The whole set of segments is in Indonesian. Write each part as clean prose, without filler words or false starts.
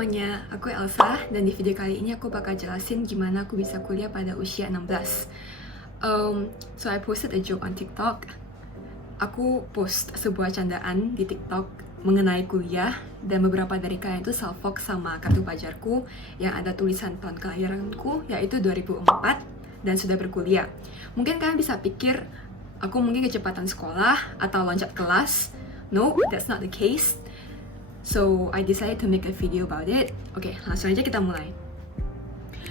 semuanya, aku Elsa dan di video kali ini aku bakal jelasin gimana aku bisa kuliah pada usia 16. So I posted a joke on TikTok. Aku post sebuah candaan di TikTok mengenai kuliah dan beberapa dari kalian itu salfok sama kartu pelajarku yang ada tulisan tahun kelahiranku yaitu 2004 dan sudah berkuliah. Mungkin kalian bisa pikir aku mungkin kecepatan sekolah atau loncat kelas. No, that's not the case. So, I decided to make a video about it. Oke, langsung aja kita mulai.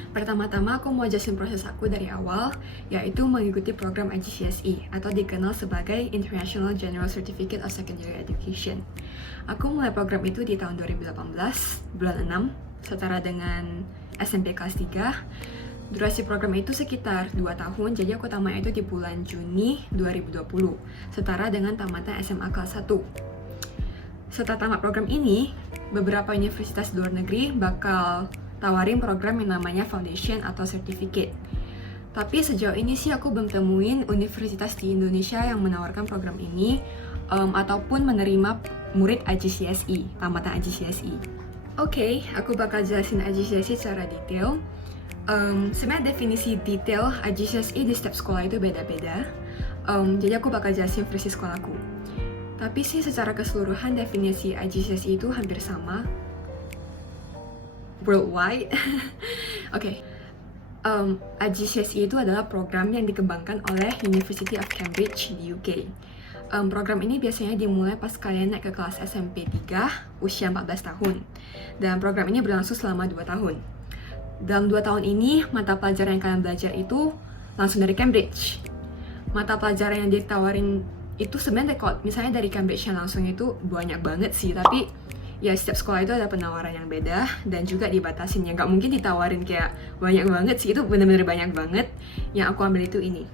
Pertama-tama aku mau jelasin proses aku dari awal, yaitu mengikuti program IGCSE atau dikenal sebagai International General Certificate of Secondary Education. Aku mulai program itu di tahun 2018, bulan 6, setara dengan SMP kelas 3. Durasi program itu sekitar 2 tahun, jadi aku tamat itu di bulan Juni 2020, setara dengan tamatan SMA kelas 1. Setelah tamat program ini, beberapa universitas di luar negeri bakal tawarin program yang namanya Foundation atau Certificate. Tapi sejauh ini sih aku belum temuin universitas di Indonesia yang menawarkan program ini ataupun menerima murid IGCSE, tamatan IGCSE. Oke, aku bakal jelasin IGCSE secara detail. Sebenarnya definisi detail IGCSE di setiap sekolah itu beda-beda. Jadi aku bakal jelasin versi sekolahku. Tapi sih secara keseluruhan definisi IGCSE itu hampir sama worldwide. Oke. IGCSE itu adalah program yang dikembangkan oleh University of Cambridge di UK. Program ini biasanya dimulai pas kalian naik ke kelas SMP 3 usia 14 tahun. Dan program ini berlangsung selama 2 tahun. Dalam 2 tahun ini, mata pelajaran yang kalian belajar itu langsung dari Cambridge. Mata pelajaran yang ditawarin itu sebenarnya kalau misalnya dari Cambridge yang langsung itu banyak banget sih, tapi ya setiap sekolah itu ada penawaran yang beda dan juga dibatasin, ya nggak mungkin ditawarin kayak banyak banget sih, itu bener-bener banyak banget. Yang aku ambil itu ini.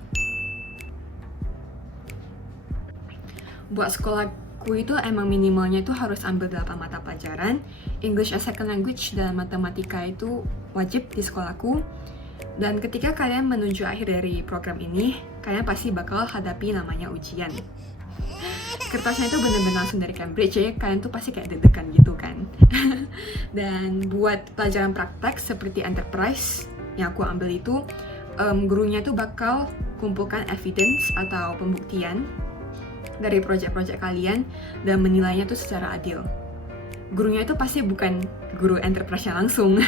Buat sekolahku itu emang minimalnya itu harus ambil 8 mata pelajaran, English as second language dan matematika itu wajib di sekolahku. Dan ketika kalian menuju akhir dari program ini, kalian pasti bakal hadapi namanya ujian. Kertasnya itu bener-bener langsung dari Cambridge, jadi kalian tuh pasti kayak deg-degan gitu kan. Dan buat pelajaran praktek seperti enterprise yang aku ambil itu, gurunya tuh bakal kumpulkan evidence atau pembuktian dari proyek-proyek kalian dan menilainya tuh secara adil. Gurunya itu pasti bukan guru enterprise-nya langsung,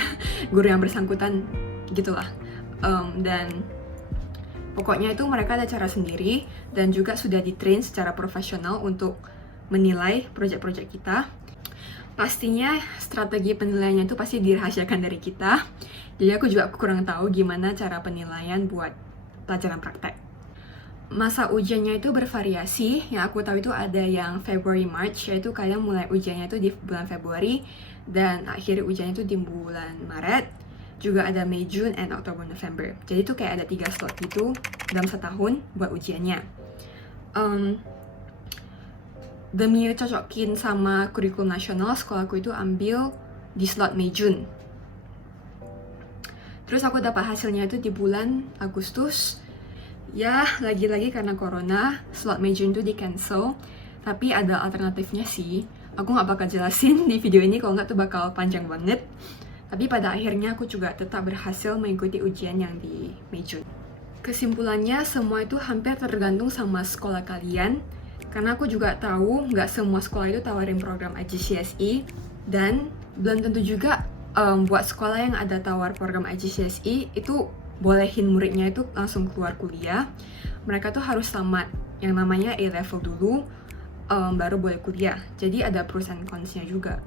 guru yang bersangkutan gitulah. Dan pokoknya itu mereka ada cara sendiri dan juga sudah di-train secara profesional untuk menilai proyek-proyek kita. Pastinya strategi penilaiannya itu pasti dirahasiakan dari kita. Jadi aku juga kurang tahu gimana cara penilaian buat pelajaran praktek. Masa ujiannya itu bervariasi. Yang aku tahu itu ada yang February March, yaitu kalian mulai ujiannya itu di bulan Februari dan akhir ujiannya itu di bulan Maret. Juga ada Mei, June, and Oktober, November. Jadi itu kayak ada 3 slot gitu dalam setahun buat ujiannya. Demi cocokin sama kurikulum nasional, sekolahku itu ambil di slot Mei, June. Terus aku dapat hasilnya itu di bulan Agustus. Ya, lagi-lagi karena corona, slot Mei, June itu di-cancel. Tapi ada alternatifnya sih. Aku nggak bakal jelasin di video ini, kalau nggak tuh bakal panjang banget. Tapi pada akhirnya aku juga tetap berhasil mengikuti ujian yang di Mei, June. Kesimpulannya, semua itu hampir tergantung sama sekolah kalian. Karena aku juga tahu nggak semua sekolah itu tawarin program IGCSE. Dan belum tentu juga buat sekolah yang ada tawar program IGCSE itu bolehin muridnya itu langsung keluar kuliah. Mereka tuh harus tamat yang namanya A-level dulu, baru boleh kuliah. Jadi ada pros and cons-nya juga.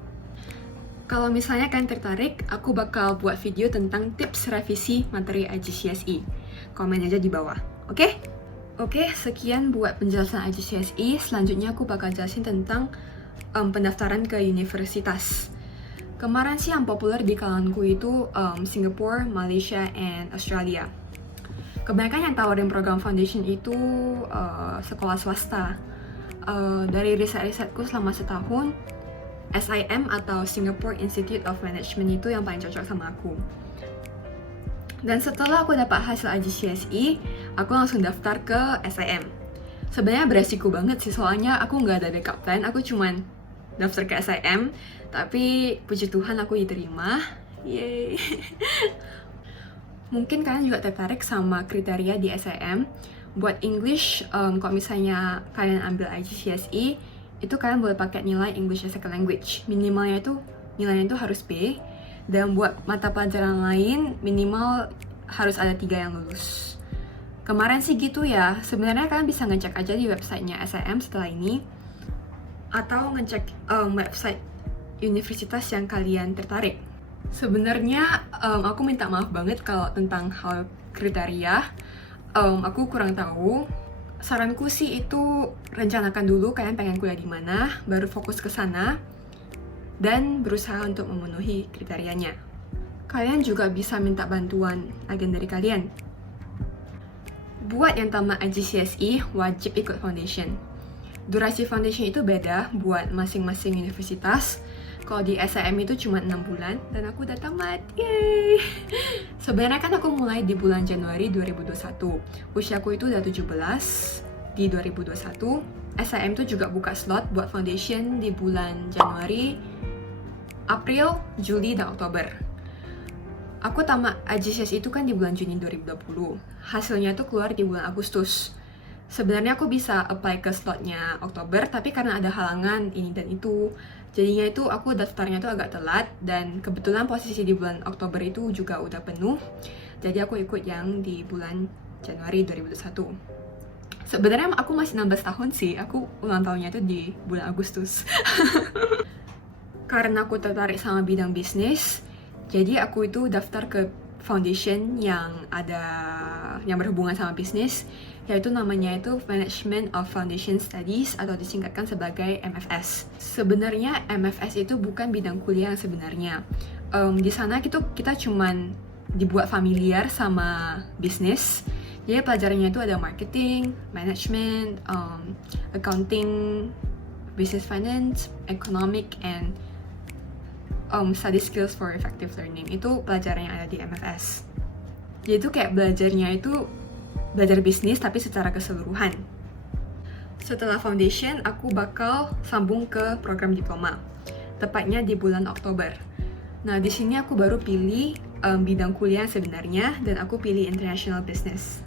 Kalau misalnya kalian tertarik, aku bakal buat video tentang tips revisi materi IGCSE. Komen aja di bawah, oke? Oke, sekian buat penjelasan IGCSE. Selanjutnya aku bakal jelasin tentang pendaftaran ke universitas. Kemarin sih yang populer di kalanganku itu Singapore, Malaysia, and Australia. Kebanyakan yang tawarin program foundation itu sekolah swasta. Dari riset-risetku selama setahun, SIM atau Singapore Institute of Management itu yang paling cocok sama aku. Dan setelah aku dapat hasil IGCSE, aku langsung daftar ke SIM. Sebenarnya beresiko banget sih, soalnya aku nggak ada backup plan, aku cuman daftar ke SIM, tapi puji Tuhan aku diterima. Yeay. Mungkin kalian juga tertarik sama kriteria di SIM. Buat English, kalau misalnya kalian ambil IGCSE, itu kalian boleh pakai nilai English as a Second Language. Minimalnya itu nilainya itu harus B, dan buat mata pelajaran lain minimal harus ada 3 yang lulus. Kemarin sih gitu ya. Sebenarnya kalian bisa ngecek aja di websitenya SIM setelah ini, atau ngecek website universitas yang kalian tertarik. Sebenarnya aku minta maaf banget kalau tentang hal kriteria. Aku kurang tahu. Saranku sih itu rencanakan dulu kalian pengen kuliah di mana, baru fokus ke sana dan berusaha untuk memenuhi kriterianya. Kalian juga bisa minta bantuan agen dari kalian. Buat yang tamat IGCSE, wajib ikut foundation. Durasi foundation itu beda buat masing-masing universitas. Kalau di SIM itu cuma 6 bulan, dan aku udah tamat, yeay! Sebenarnya kan aku mulai di bulan Januari 2021. Usiaku itu udah 17 di 2021. SIM itu juga buka slot buat foundation di bulan Januari, April, Juli, dan Oktober. Aku tamat IGCSE itu kan di bulan Juni 2020. Hasilnya itu keluar di bulan Agustus. Sebenarnya aku bisa apply ke slotnya Oktober, tapi karena ada halangan ini dan itu, jadinya itu aku daftarnya itu agak telat, dan kebetulan posisi di bulan Oktober itu juga udah penuh. Jadi aku ikut yang di bulan Januari 2021. Sebenarnya aku masih 16 tahun sih, aku ulang tahunnya itu di bulan Agustus. Karena aku tertarik sama bidang bisnis, jadi aku itu daftar ke foundation yang berhubungan sama bisnis, yaitu namanya itu Management of Foundation Studies atau disingkatkan sebagai MFS. Sebenarnya MFS itu bukan bidang kuliah yang sebenarnya. Di sana kita cuman dibuat familiar sama bisnis. Jadi pelajarannya itu ada marketing, management, accounting, business finance, economic, and study skills for effective learning. Itu pelajaran yang ada di MFS. Jadi itu kayak belajar bisnis tapi secara keseluruhan. Setelah foundation, aku bakal sambung ke program diploma, tepatnya di bulan Oktober. Nah, di sini aku baru pilih bidang kuliah sebenarnya, dan aku pilih International Business.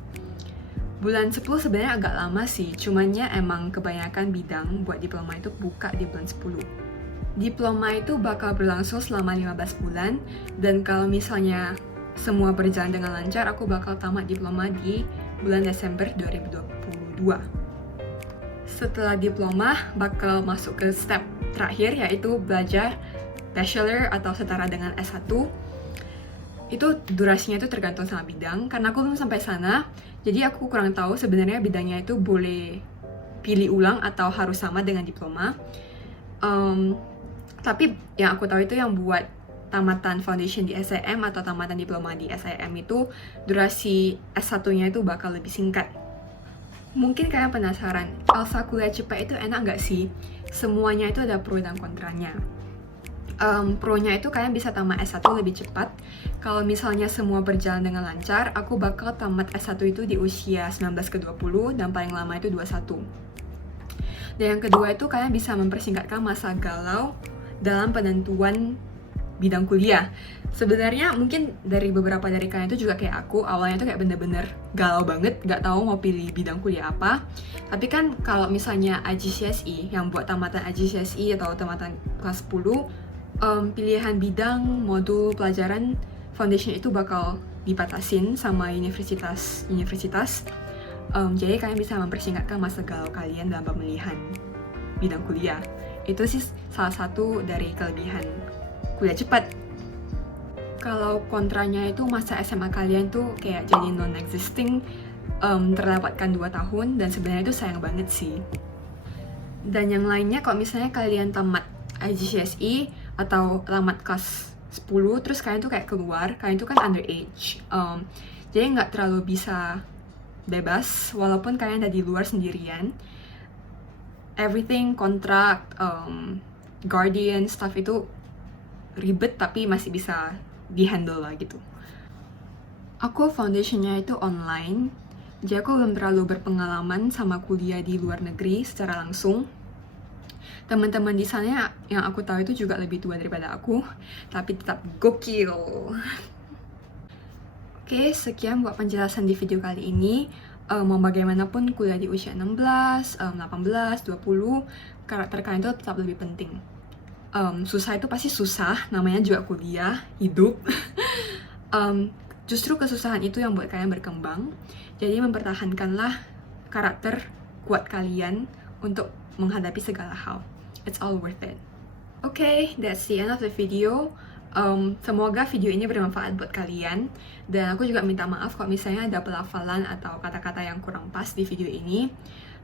Bulan 10 sebenarnya agak lama sih, cumannya emang kebanyakan bidang buat diploma itu buka di bulan 10. Diploma itu bakal berlangsung selama 15 bulan, dan kalau misalnya semua berjalan dengan lancar, aku bakal tamat diploma di bulan Desember 2022. Setelah diploma, bakal masuk ke step terakhir, yaitu belajar bachelor atau setara dengan S1. Itu durasinya itu tergantung sama bidang, karena aku belum sampai sana, jadi aku kurang tahu sebenarnya bidangnya itu boleh pilih ulang atau harus sama dengan diploma. Tapi yang aku tahu itu yang buat tamatan foundation di SIM atau tamatan diploma di SIM itu durasi S1-nya itu bakal lebih singkat. Mungkin kalian penasaran, Elsa kuliah cepat itu enak nggak sih? Semuanya itu ada pro dan kontranya. Pro-nya itu kalian bisa tamat S1 lebih cepat. Kalau misalnya semua berjalan dengan lancar, aku bakal tamat S1 itu di usia 19 ke 20 dan paling lama itu 21. Dan yang kedua itu kalian bisa mempersingkatkan masa galau dalam penentuan bidang kuliah. Sebenarnya mungkin dari beberapa dari kalian itu juga kayak aku, awalnya tuh kayak bener-bener galau banget, gak tahu mau pilih bidang kuliah apa. Tapi kan kalau misalnya IGCSE, yang buat tamatan IGCSE atau tamatan kelas 10, pilihan bidang, modul, pelajaran, foundation itu bakal dibatasin sama universitas. Jadi kalian bisa mempersingkatkan masa galau kalian dalam pemilihan bidang kuliah. Itu sih salah satu dari kelebihan kuliah cepat. Kalau kontranya itu masa SMA kalian tuh kayak jadi non-existing, terlewatkan 2 tahun, dan sebenarnya itu sayang banget sih. Dan yang lainnya, kalau misalnya kalian tamat IGCSE atau tamat kelas 10, terus kalian tuh kayak keluar, kalian tuh kan underage, jadi nggak terlalu bisa bebas, walaupun kalian ada di luar sendirian. Everything, kontrak, guardian, stuff itu ribet tapi masih bisa di-handle lah gitu. Aku foundationnya itu online, jadi aku belum terlalu berpengalaman sama kuliah di luar negeri secara langsung. Teman-teman di sana yang aku tahu itu juga lebih tua daripada aku, tapi tetap gokil. Oke, sekian buat penjelasan di video kali ini. Mau bagaimanapun kuliah di usia 16, 18, 20, karakter kalian itu tetap lebih penting. Susah itu pasti susah, namanya juga kuliah, hidup. Justru kesusahan itu yang buat kalian berkembang. Jadi mempertahankanlah karakter kuat kalian untuk menghadapi segala hal. It's all worth it. Okay, that's the end of the video. Semoga video ini bermanfaat buat kalian. Dan aku juga minta maaf kalau misalnya ada pelafalan atau kata-kata yang kurang pas di video ini.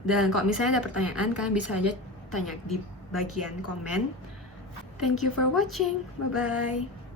Dan kalau misalnya ada pertanyaan, kalian bisa aja tanya di bagian komen. Thank you for watching. Bye-bye.